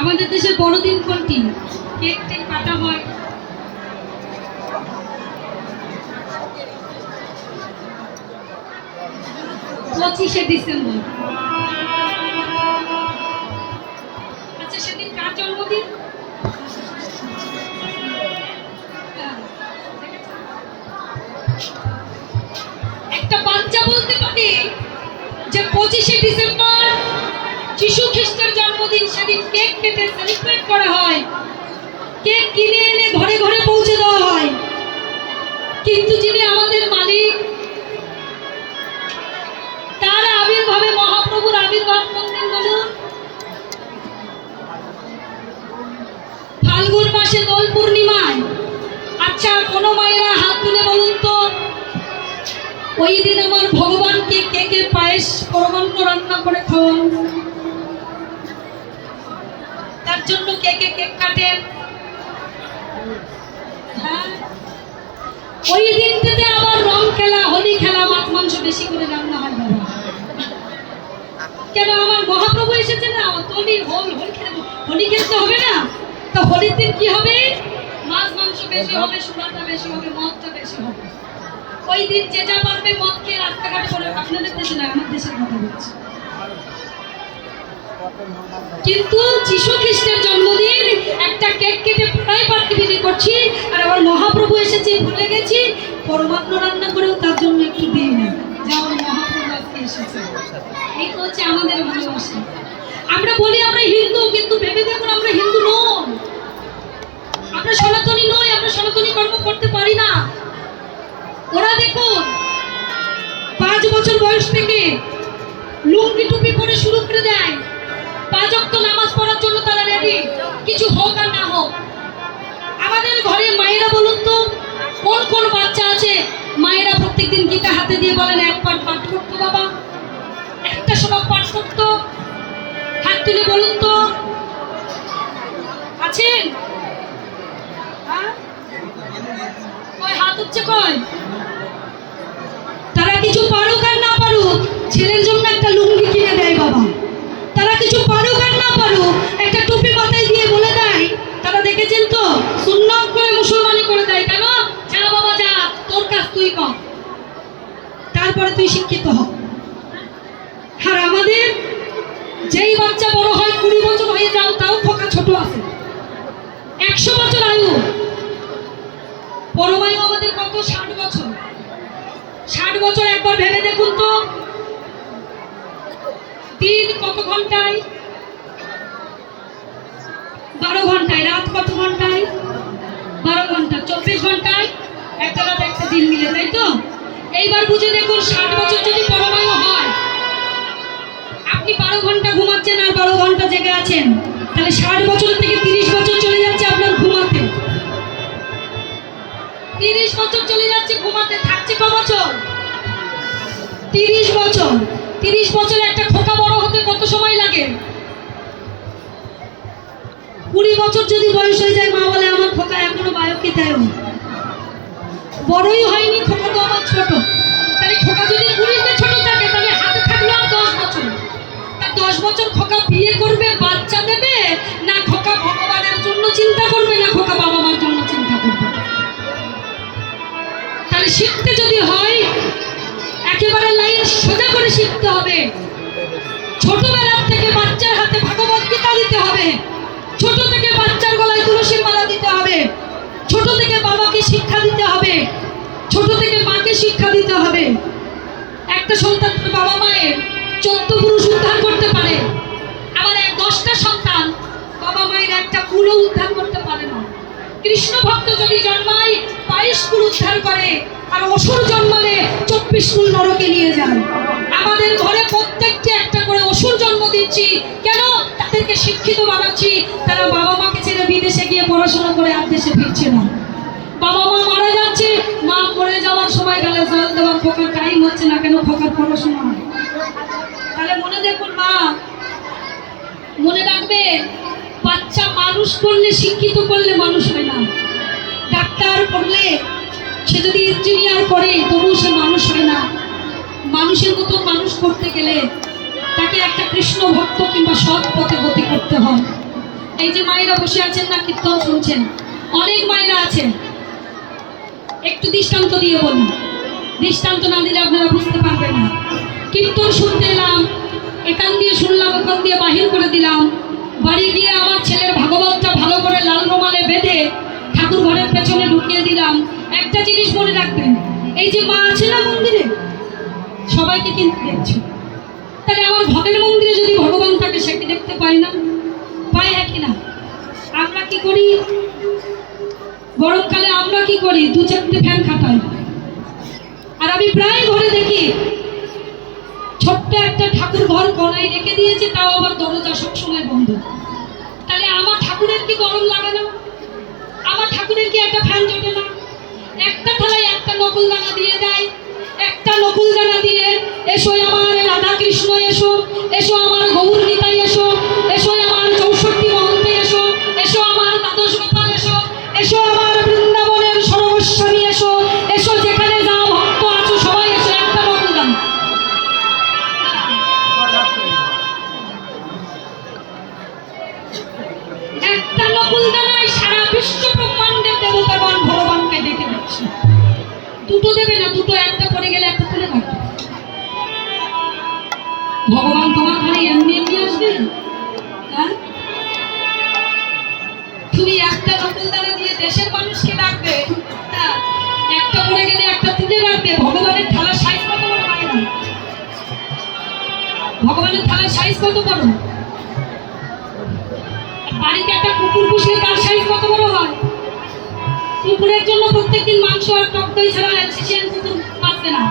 আমাদের দেশের বড়দিন কোনটি? কেক টেক কাটা হয়, পঁচিশে ডিসেম্বর। আচ্ছা, সেদিন কার জন্মদিন? একটা বাচ্চা বলতে পারে যে 25শে ডিসেম্বর যিশু খ্রিস্টের জন্মদিন, সেদিন কেক কেটে সেলিব্রেট করা হয়, কেক কিনে এনে ঘরে ঘরে পৌঁছে দেওয়া হয়। কিন্তু যিনি আমাদের মালিক, তার আবির্ভাবে, মহাপ্রভুর আবির্ভাব কোন দিন বলুন? ফাল্গুন মাসে দোল পূর্ণিমায়। আচ্ছা, কোন মায়েরা হাত তুলে বলুন তো, ওই দিন আমার ভগবানকে কেকে পায়েস পরমান্ন রান্না করে খাওয়ান, তার জন্য কেকে কেক কাটেন। হ্যাঁ, ওই দিনটাতে আবার রং খেলা, হোলি খেলা, মাছ মাংস বেশি করে রান্না হয়। বাবা, কেন? আমার মহাপ্রভু এসেছে না, হোলি খেলতে হবে না? তো হোলির দিন কি হবে? মাছ মাংস বেশি হবে, সোনাটা বেশি হবে, মদটা বেশি হবে। ওই দিন যে যা পারবে মদ খেয়ে রাস্তাঘাট করে, আপনাদের দেশে না, আমার দেশের কথা বলছি। কিন্তু যিশু খ্রিস্টের জন্মদিন, একটা কেক কেটে প্রায় পার্টি বিলি করছি, আর আবার মহাপ্রভু এসেছে ভুলে গেছি, পরমান্ন রান্না করেও তার জন্য একটু দিই না, যেমন মহাপ্রভু আজকে এসেছে। এই তো হচ্ছে আমাদের ভালোবাসা। আমরা বলি আমরা হিন্দু, কিন্তু ভেবে দেখুন আমরা হিন্দু নই, আমরা সনাতনী নই, আমরা সনাতনী কর্ম করতে পারি না। ওরা দেখুন 5 বছর বয়স থেকে লুঙ্গি টুপি পরে শুরু করে দেয়, 5 ওয়াক্ত নামাজ পড়ার জন্য তারা রেডি, কিছু হোক আর না হোক। আমাদের ঘরে মায়েরা বলুন তো, কোন কোন বাচ্চা আছে মায়েরা প্রত্যেকদিন গীতা হাতে দিয়ে বলেন এক পাঠ পাঠ করতো বাবা, একটা শ্লোক পাঠ করতো? হাত তুলে বলুন তো, আছেন? কয় হাত উঠছে কয়? তারা কিছু পারুক আর না পারুক, ছেলের জন্য একটা লুঙ্গি কিনে দেয় বাবা। তারা কিছু পারুক আর না পারুক, একটা টুপি মাথায় দিয়ে বলে দেয়। তারা দেখেছেন তো, সুন্নাত করে মুসলমানি করে দেয়। কেন? যা বাবা যা, তোর কাজ তুই কর, তারপরে তুই শিক্ষিত হ। আর আমাদের যেই বাচ্চা বড় হয়, 20 বছর হয়ে যাও, তাও খোকা ছোট আছে, 100 বছর আয়ু। পরমায়ু আমাদের কত? 60 বছর। 60 বছর একবার ভেবে দেখুন তো, দিন কত ঘন্টায়? 12 ঘন্টায়। রাত কত ঘন্টায়? 12 ঘন্টা। 24 ঘন্টায় একটা রাত একটা দিন মিলে, তাই তো? এইবার বুঝে দেখুন, 60 বছর যদি পরমায়ু হয়, আপনি 12 ঘন্টা ঘুমাচ্ছেন আর 12 ঘন্টা জেগে আছেন, তাহলে 60 বছর থেকে 30 বছর চলে যাচ্ছে আপনার ঘুমাতে। 30 বছর চলে যাচ্ছে ঘুমাতে, থাকছে ক বছর? 30 বছর। 30 বছর একটা খোকা বড় হতে কত সময় লাগে? 20 বছর যদি বয়স হয়ে যায়, মা বলে আমার খোকা এখনো বায়কে দেয়, বড়ই হয়নি, খোকা তো আমার ছোট। তাহলে খোকা যদি 20তে ছোট থাকে, তাহলে হাতে থাকলো আর 10 বছর। তা 10 বছর খোকা বিয়ে করবে, বাচ্চা দেবে, না খোকা ভগবানের জন্য চিন্তা করবে, না খোকা বাবা মার জন্য চিন্তা করবে? তাহলে শিখতে যদি হয়, একেবারে লাইন সোজা করে শিখতে হবে। ছোটবেলা থেকে বাচ্চার হাতে ভগবত গীতা দিতে হবে, ছোট থেকে বাচ্চার গলায় তুলসীর মালা দিতে হবে, ছোট থেকে বাবাকে শিক্ষা দিতে হবে, ছোট থেকে মাকে শিক্ষা দিতে হবে। একটা সন্তান বাবা মায়ের 14 পুরুষ উদ্ধার করতে পারে, আবার 10টা সন্তান বাবা মায়ের একটা কুলও উদ্ধার করতে পারে না। কৃষ্ণ ভক্ত যদি জন্মায় 22 কুল উদ্ধার করে, আর অসুর জন্মালে 24 কুল নরকে নিয়ে যায়। আমাদের ঘরে প্রত্যেকটি একটা করে অসুর জন্ম দিচ্ছি, কেন? তাদেরকে শিক্ষিত বানাচ্ছি। তারা বাবা মাকে ছেড়ে বিদেশে গিয়ে পড়াশোনা করে আর দেশে ফিরছে না। বাবা মা মারা যাচ্ছে, মা মরে যাওয়ার সময় গেলে জল দেওয়ার খোকার টাইম হচ্ছে না, কেন? খোকার পড়াশোনা হয়। তাহলে মনে দেখুন মা, মনে রাখবে, বাচ্চা মানুষ করলে, শিক্ষিত করলে মানুষ হয় না। ডাক্তার করলে, সে যদি ইঞ্জিনিয়ার করে, তবু সে মানুষ হয় না। মানুষের মতো মানুষ করতে গেলে তাকে একটা কৃষ্ণ ভক্ত কিংবা সৎ পথে গতি করতে হয়। এই যে মায়েরা বসে আছেন না কীর্তন শুনছেন, অনেক মায়েরা আছেন, একটু দৃষ্টান্ত দিয়ে বলি, দৃষ্টান্ত না দিলে আপনারা বুঝতে পারবেন না। কীর্তন শুনতে এলাম, এখান দিয়ে শুনলাম, ওখান দিয়ে বাহির করে দিলাম, বাড়ি গিয়ে আমার ছেলের ভাগবতটা ভালো করে লাল রুমালে বেঁধে ঠাকুর ঘরের পেছনে ঢুকিয়ে দিলাম। একটা জিনিস মনে রাখবেন, এই যে মা আছে না মন্দিরে, সবাইকে কিন্তু দেখছো, তাহলে আমার ঘরের মন্দিরে যদি ভগবান থাকে সে কি দেখতে পায় না? পায় কি না? আমরা কি করি, গরমকালে আমরা কি করি, 2-4টে ফ্যান খাটাই। আর আমি প্রায় ঘরে দেখি ছোট্ট একটা ঠাকুর ঘর কোনায় রেখে দিয়েছে, তাও আবার দরজা সবসময় বন্ধ। তাহলে আমার ঠাকুরের কি গরম লাগে না? আমার ঠাকুরের কি একটা ফ্যান জোটে না? একটা থালায় একটা নকুলদানা দিয়ে দেয়, একটা নকুলদানা দিয়ে এসো আমার রাধা কৃষ্ণ, এসো এসো আমার গৌর নিতাই, এসো এসো আমার 64 মহন্তে, এসো এসো আমার দ্বাদশ গোপাল, এসো এসো আমার বৃন্দাবনের সর্বস্বামী, এসো এসো যেখানে যা ভক্ত আছো সবাই এসো, একটা নকুলদানা। একটা নকুলদানায় সারা বিশ্ব ব্রহ্মাণ্ডের দেবতাগণ ভগবানকে ডেকে দিচ্ছে। দুটো দেবে না, দুটো, একটা পড়ে গেলে একটা তুলে রাখবে। ভগবান তোমার ঘরে এমনি এমনি আসবে? হ্যাঁ, তুমি একটা নকুলদানা দিয়ে দেশের মানুষকে ডাকবে, হ্যাঁ, একটা পড়ে গেলে একটা তুলে রাখবে। ভগবানের থালার সাইজ কত বড় হয় না? ভগবানের থালার সাইজ কত বড়? বাড়িতে একটা কুকুর পুষলে তার সাইজ কত বড় হয়? কুকুরের জন্য প্রত্যেকদিন মাংস আর টক দই ছাড়া এলসিসিয়ান কুকুর বাঁচবে না।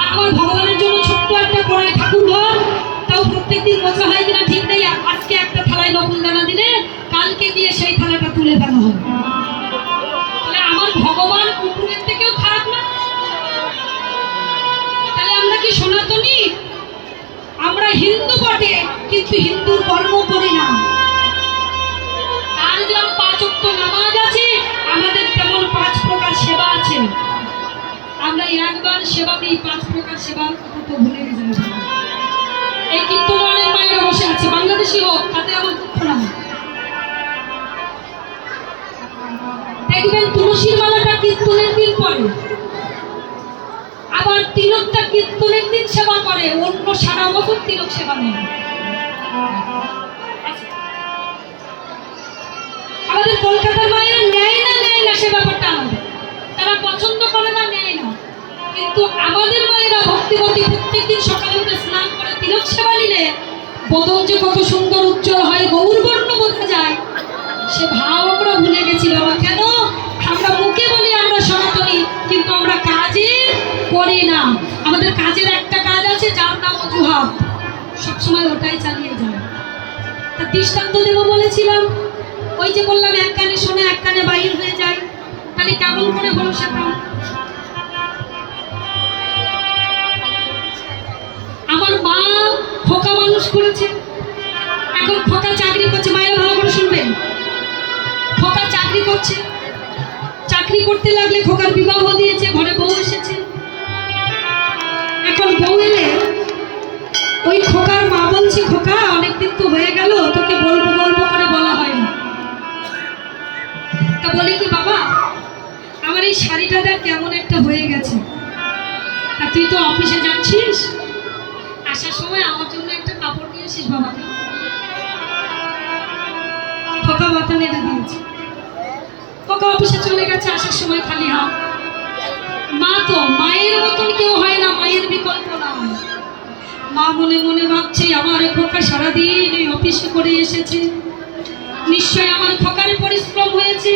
আর আমার ভগবানের জন্য ছোট্ট একটা কড়াই ঠাকুর ঘর, তাও প্রত্যেকদিন মোছা হয় কিনা ঠিক নেই। আজকে একটা থালায় নকুলদানা দিলে কালকে গিয়ে সেই থালাটা তুলে ফেলা হবে। তাহলে আমার ভগবান কুকুরের থেকেও খারাপ না? তাহলে আমরা কি সনাতনী? আমরা হিন্দু বটে, কিন্তু হিন্দুর কর্ম করি না। আর যেমন 5 ওয়াক্ত নামাজ আছে, আমাদের তেমন 5 প্রকার সেবা আছে। আমরা একবার সেবা দিই, 5 প্রকার সেবার কথা তো ভুলে গেছি। এই কীর্তনের মায়েরা বসে আছে, বাংলাদেশি হোক, তাতে আমার দুঃখ না। দেখবেন তুলসীর মালাটা কীর্তনের দিন পরে, আবার তিলকটা কীর্তনের দিন সেবা করে, অন্য সারা বছর তিলক সেবা নেই। আমাদের কলকাতার মায়েরা নেয় না সে ব্যাপারটা আমাদের, তারা পছন্দ করে না, নেয় না। কিন্তু আমাদের মায়েরা ভক্তিবতী, প্রত্যেকদিন সকালে উঠে স্নান করে তিলক সেবা নিলে বদন যে কত সুন্দর উজ্জ্বল হয়, গৌরবর্ণ বোঝা যায়, সে ভাব আমরা ভুলে গেছি বাবা। কেন? আমরা মুখে বলি আমরা সনাতনী, কিন্তু আমরা কাজে করি না। আমাদের কাজের একটা কাজ আছে যার নাম অজুহাত, সবসময় ওটাই চালিয়ে যায়। তা দৃষ্টান্ত দেবো বলেছিলাম, ওই যে বললাম এক কানে শোনে এক কানে বাহির হয়ে যায়, তাহলে কেমন করে হলো সেটা? আমার মা খোকা মানুষ করেছে, এখন খোকা চাকরি করছে। মায়েরা ভালো করে শুনবেন, খোকা চাকরি করছে, চাকরি করতে লাগলে খোকার বিবাহ দিয়েছে, ঘরে বউ এসেছে। এখন বউ এলে ওই খোকার মা বলছে, খোকা অনেকদিন তো হয়ে গেল, তোকে বলবো বলবো করে বলা হয় না। তা বলে কি, বাবা আমার এই শাড়িটা দেখ কেমন একটা হয়ে গেছে, তা তুই তো অফিসে যাচ্ছিস, আসার সময় আমার জন্য একটা কাপড় নিয়ে আসিস বাবাকে। খোকা মাথা নেড়ে দিয়েছে, খোকা অফিসে চলে গেছে, আসার সময় খালি হাত। মা তো মায়ের মতন কেউ হয় না, মায়ের বিকল্প না। মা মনে মনে ভাবছে, আমার খোকা সারাদিন এই অফিসে করে এসেছে, নিশ্চয় আমার খোকার পরিশ্রম হয়েছে।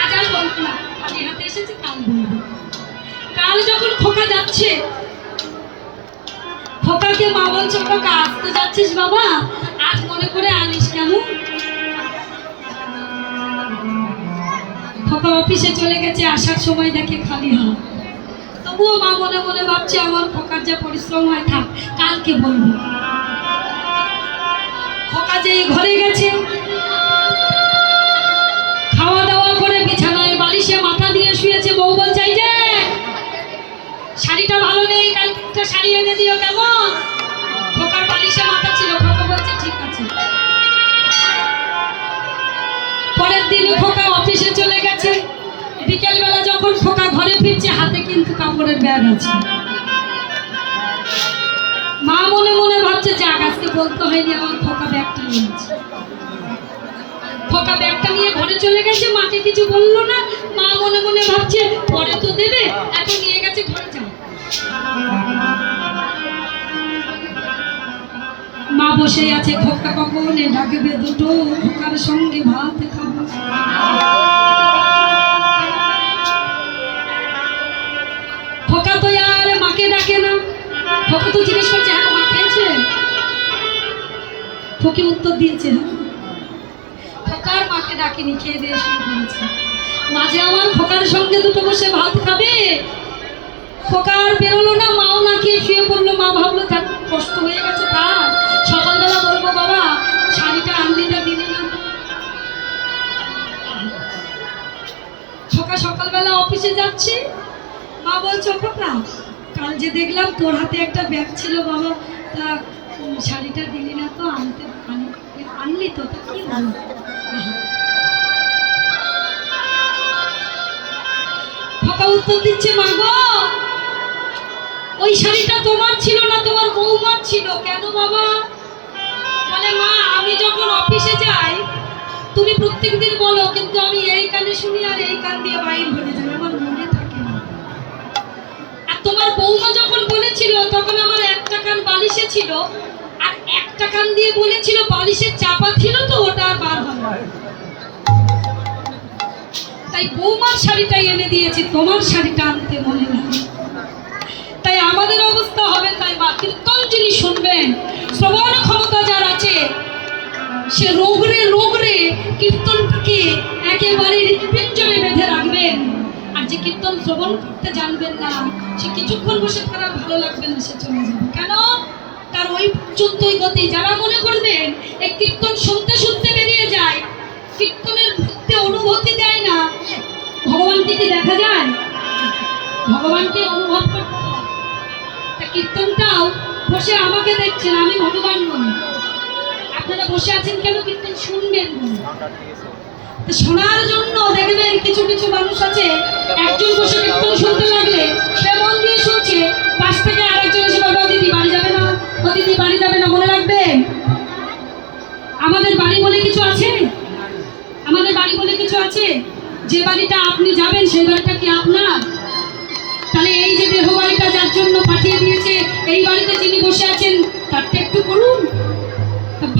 আজ আর বলবো না, খালি হাতে এসেছে, কাল বলবো। কাল যখন খোকা যাচ্ছে, খোকাকে মা বলছে, খোকা আজ তো যাচ্ছিস বাবা, আজ মনে করে আনিস কেমন? খোকা অফিসে চলে গেছে, আসার সময় দেখে খালি হাত। তবুও মা মনে মনে ভাবছে, আমার খোকার যা পরিশ্রম হয়, থাক কালকে বলবো। খোকা যে ঘরে গেছে, খাওয়া দাওয়া করে বিছানায় বালিশে মাথা দিয়ে শুয়েছে। বউ বলছে, এই যে শাড়িটা ভালো নেই, কালকে শাড়ি এনে দিও কেমন? খোকার বালিশে মাথা ছিল। খোকা বলছে, ঠিক আছে। দিয়ে খোকা অফিসে চলে গেছে। বিকেলবেলা যখন খোকা ঘরে ফিরছে, হাতে কিন্তু কাপড়ের ব্যাগ আছে। মা মনে মনে ভাবছে যে আজকে বলতে হয়নি, আমার খোকা ব্যাগটা নিয়েছে। খোকা ব্যাগটা নিয়ে ঘরে চলে গেছে, মাকে কিছু বললো না। মা মনে মনে ভাবছে পরে তো দেবে, এখন নিয়ে গেছে, ঘরে যাও। মা বসে আছে, খোকা কখন ডাকবে দুটো, খোকার সঙ্গে ভাত খাবো। খোকা তো আর মাকে ডাকে না। খোকা তো জিজ্ঞেস করছে, হ্যাঁ মা খেয়েছে? খোকে উত্তর দিয়েছে হ্যাঁ। খোকার মাকে ডাকেনি, খেয়ে দিয়ে শুরু করেছে। মাঝে আমার খোকার সঙ্গে দুটো বসে ভাত খাবে। খোকা আর বেরোলো না, মাও না খেয়ে শুয়ে পড়লো। মা ভাবলো তার কষ্ট হয়ে গেছে, তার সকালবেলা বলবো বাবা শাড়িটা আনলি না, দিলি না। খোকা সকালবেলা অফিসে যাচ্ছে, মা বলছো খোকা কাল যে দেখলাম তোর হাতে একটা ব্যাগ ছিল বাবা, তা শাড়িটা দিলি না তো, আনলি তো, তা কি হলো? খোকা উত্তর দিচ্ছে, মা গো ওই শাড়িটা তোমার ছিল না, তোমার বৌমার ছিল। কেন বাবা? বলে মা আমি যখন অফিসে যাই তুমি প্রত্যেকদিন বলো, কিন্তু আমি এই কানে শুনি আর এই কান দিয়ে বাইর হয়ে যাই, আমার মনে থাকে না। আর তোমার বৌমা যখন বলেছিল তখন আমার একটা কান বালিশে ছিল, আর একটা কান দিয়ে বলেছিল বালিশের চাপা ছিল, তো ওটা আর বার হবে না। তাই বৌমার শাড়িটাই এনে দিয়েছি, তোমার শাড়িটা আনতে মনে নেই। তাই আমাদের অবস্থা হবে তাই। মা কীর্তন যিনি শুনবেন, শ্রবণ ক্ষমতা যার আছে, সে রোগরে কীর্তনটাকে একেবারে হৃৎপিঞ্জরে বেঁধে রাখবেন। আর যে কীর্তন শ্রবণ করতে জানবেন না, সে কিছুক্ষণ বসে তার ভালো লাগবে না, সে চলে যাবে। কেন? তার ওই পর্যন্তই গতি। যারা মনে করবেন এই কীর্তন শুনতে শুনতে বেরিয়ে যায়, কীর্তনের মধ্যে অনুভূতি দেয় না, ভগবানকে কি দেখা যায়? ভগবানকে অনুভব করতে হয়। কীর্তনটাও বসে আমাকে দেখছেন, আমি ভগবান নই। আপনারা বসে আছেন কেন? কীর্তন শুনবেন। শোনার জন্য দেখবেন কিছু কিছু মানুষ আছে, একজন বসে কীর্তন শুনতে লাগলে সে মন দিয়ে শুনছে, পাশ থেকে আরেকজন এসে বলবে দিদি বাড়ি যাবে না, ও দিদি বাড়ি যাবে না। মনে রাখবেন আমাদের বাড়ি বলে কিছু আছে, আমাদের বাড়ি বলে কিছু আছে। যে বাড়িটা আপনি যাবেন সেই বাড়িটা কি আপনার? তাহলে এই যে দেহ বাড়িটা যার জন্য পাঠিয়ে দিয়েছে, এই বাড়িতে যিনি বসে আছেন তারটা একটু করুন।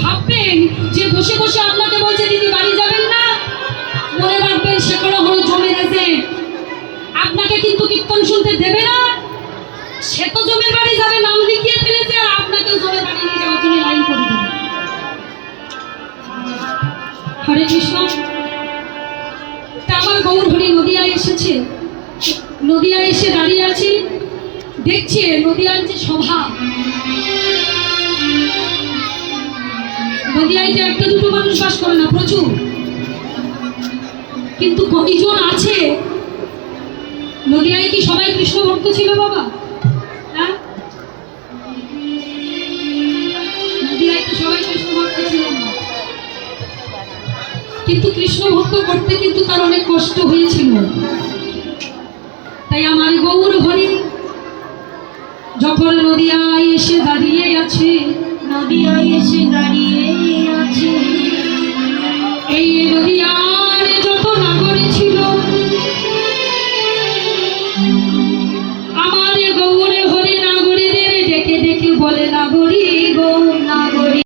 ভাববেন যে বসে বসে আপনাকে বলছে দিদি বাড়ি যাবেন না, মনে রাখবেন সেগুলো হলো জমের এজেন্ট। আপনাকে কিন্তু কীর্তন শুনতে দেবে না। সে তো জমের বাড়ি যাবে, নাম লিখিয়ে ফেলেছে, আর আপনাকেও জমের বাড়ি নিয়ে যাওয়ার জন্য লাইন করে দেবে। হরে কৃষ্ণ। তা আমার গৌর হরি নদিয়ায় এসেছে, নদিয়ায় এসে দাঁড়িয়ে আছি, দেখছে নদিয়ার যে সভা, নদিয়ায় তো একটা দুটো মানুষ বাস করে না, প্রচুর। কিন্তু কয়জন আছে নদিয়ায়? কি সবাই কৃষ্ণ ভক্ত ছিল বাবা? হ্যাঁ, নদিয়ায় তো সবাই কৃষ্ণ ভক্ত ছিল না। কিন্তু কৃষ্ণ ভক্ত করতে কিন্তু তার অনেক কষ্ট হয়েছিল। তাই আমার গৌর হরি যখন নদিয়ায় এসে দাঁড়িয়ে আছে, নদিয়ায় এসে দাঁড়িয়ে